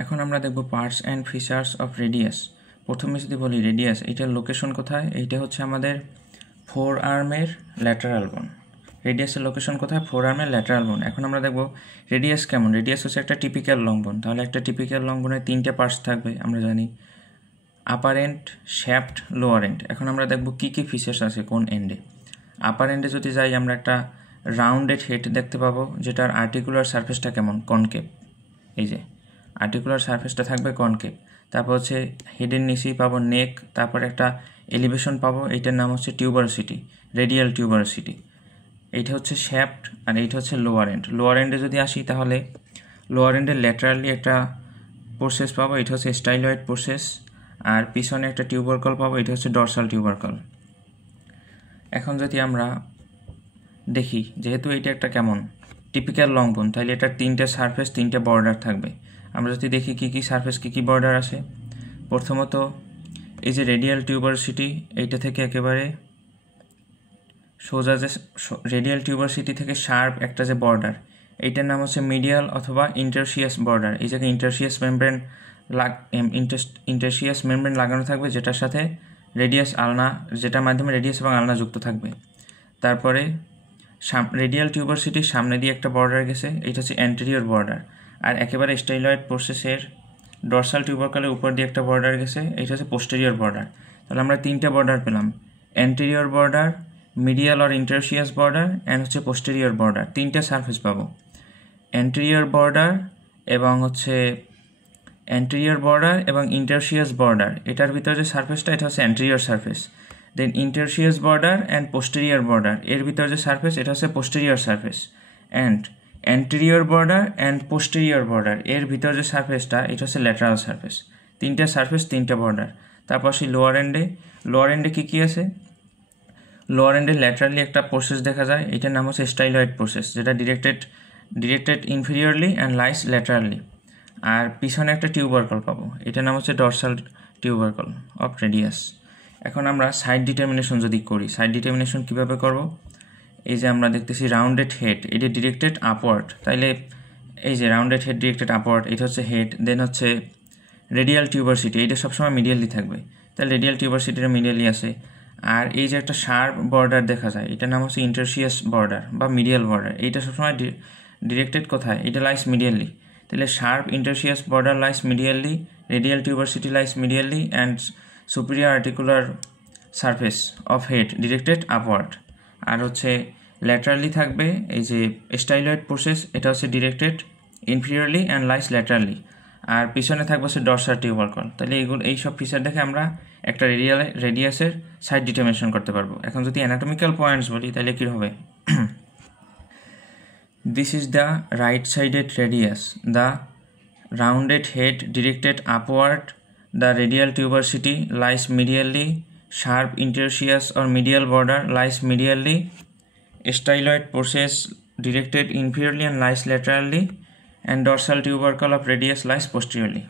এখন আমরা দেখব parts and features of radius. প্রথমে যদি বলি রেডিয়াস, এইটার লোকেশন কোথায়? এইটা হচ্ছে আমাদের ফোর আর্মের ল্যাটারাল বোন। রেডিয়াসের লোকেশন কোথায়? ফোর আর্মের ল্যাটারাল বোন। এখন আমরা দেখব রেডিয়াস কেমন। রেডিয়াস হচ্ছে একটা টিপিক্যাল লং বোন। তাহলে একটা টিপিক্যাল লং বোনের তিনটে পার্টস থাকবে আমরা জানি, আপার এন্ড, শ্যাফট, লোয়ার এন্ড। এখন আমরা দেখব কী কী ফিচার্স আছে কোন এন্ডে। আপার এন্ডে যদি যাই আমরা একটা রাউন্ডেড হেড দেখতে পাবো, যেটার আর্টিকুলার সারফেসটা কেমন? কনকেভ। এই যে আর্টিকুলার সারফেসটা থাকবে কনকেভ। তারপর হচ্ছে হেডের নিচেই পাবো নেক, তারপর একটা এলিভেশন পাবো, এইটার নাম হচ্ছে টিউবারসিটি, রেডিয়াল টিউবারসিটি। এইটা হচ্ছে শ্যাফট আর এইটা হচ্ছে লোয়ার এন্ড। লোয়ার এন্ডে যদি আসি তাহলে লোয়ার এন্ডে ল্যাটারালি একটা প্রসেস পাবো, এটা হচ্ছে স্টাইলয়েড প্রসেস। আর পিছনে একটা টিউবারকল পাবো, এটা হচ্ছে ডরসাল টিউবারকল। এখন যদি আমরা দেখি, যেহেতু এটা একটা কেমন টিপিক্যাল লং বোন, তাহলে এটার তিনটে সারফেস, তিনটে বর্ডার থাকবে। আমরা যদি দেখি কী কী সারফেস, কী কী বর্ডার আছে। প্রথমত এই যে রেডিয়াল টিউবারসিটি, এইটা থেকে একেবারে সোজা যে রেডিয়াল টিউবারসিটি থেকে শার্প একটা যে বর্ডার, এইটার নাম হচ্ছে মিডিয়াল অথবা ইন্টারশিয়াস বর্ডার। এই জায়গায় ইন্টারশিয়াস মেমব্রেন লাগানো থাকবে, যেটার সাথে রেডিয়াস আলনা, যেটার মাধ্যমে রেডিয়াস এবং আলনা যুক্ত থাকবে। তারপরে রেডিয়াল টিউবারসিটির সামনে দিয়ে একটা বর্ডার গেছে, এটা হচ্ছে অ্যান্টেরিয়র বর্ডার। আর একেবারে স্টাইলয়েড প্রসেসের ডরসাল টিউবারকলের উপর দিয়ে একটা বর্ডার গেছে, এটা হচ্ছে পোস্টেরিয়র বর্ডার। তাহলে আমরা তিনটে বর্ডার পেলাম, anterior border, medial or interosseous border and হচ্ছে পোস্টেরিয়র বর্ডার। তিনটে সারফেস পাবো, অ্যান্টেরিয়র বর্ডার এবং হচ্ছে অ্যান্টেরিয়র বর্ডার এবং ইন্টারশিয়াস বর্ডার। এটার ভিতরে যে সারফেসটা, এটা হচ্ছে anterior surface. Then interosseous border and posterior border, এর ভিতরে যে সারফেস, এটা হচ্ছে posterior surface. And anterior border and posterior border, এর ভিতরে যে সারফেসটা, এটা হচ্ছে ল্যাটারাল সারফেস। তিনটে সারফেস, তিনটে বর্ডার। তারপর সেই লোয়ার এন্ডে, লোয়ার এন্ডে কী কী আছে? লোয়ার এন্ডে ল্যাটারালি একটা প্রসেস দেখা যায়, এটার নাম হচ্ছে স্টাইলয়েড প্রসেস, যেটা directed inferiorly and lies laterally. আর পিছনে একটা টিউবারকল পাবো, এটার নাম হচ্ছে ডরসাল টিউবারকল অফ রেডিয়াস। এখন আমরা সাইড ডিটারমিনেশন যদি করি, সাইড ডিটারমিনেশন কীভাবে করব? এই যে আমরা দেখতেছি রাউন্ডেড হেড, এটা ডিরেক্টেড আপওয়ার্ড, তাইলে এই যে রাউন্ডেড হেড ডিরেক্টেড আপওয়ার্ড, এটা হচ্ছে হেড। দেন হচ্ছে রেডিয়াল টিউবারসিটি, এইটা সবসময় মিডিয়ালি থাকবে, তাহলে রেডিয়াল টিউবারসিটিটা মিডিয়ালি আছে। আর এই যে একটা শার্প বর্ডার দেখা যায়, এটার নাম হচ্ছে ইন্টারশিয়াস বর্ডার বা মিডিয়াল বর্ডার, এইটা সবসময় ডিরেক্টেড কোথায়? এটা লাইস মিডিয়ালি। তাহলে sharp interosseous border lies medially, radial tuberosity lies medially and superior articular surface of head directed upward. আর হচ্ছে ল্যাটারালি থাকবে এই যে স্টাইলয়েড প্রসেস, এটা হচ্ছে directed inferiorly and lies laterally. আর পিছনে থাকবে হচ্ছে ডরসাল টিউবারকল। তাহলে এই সব ফিচার দেখে আমরা একটা রেডিয়াসের সাইড ডিটারমিনেশন করতে পারবো। এখন যদি অ্যানাটমিক্যাল পয়েন্টস বলি, তাহলে কী হবে? This is the right-sided radius. The rounded head directed upward. The radial tuberosity lies medially. Sharp intersheius or medial border lies medially. Styloid process directed inferiorly and lies laterally. And dorsal tubercle of radius lies posteriorly.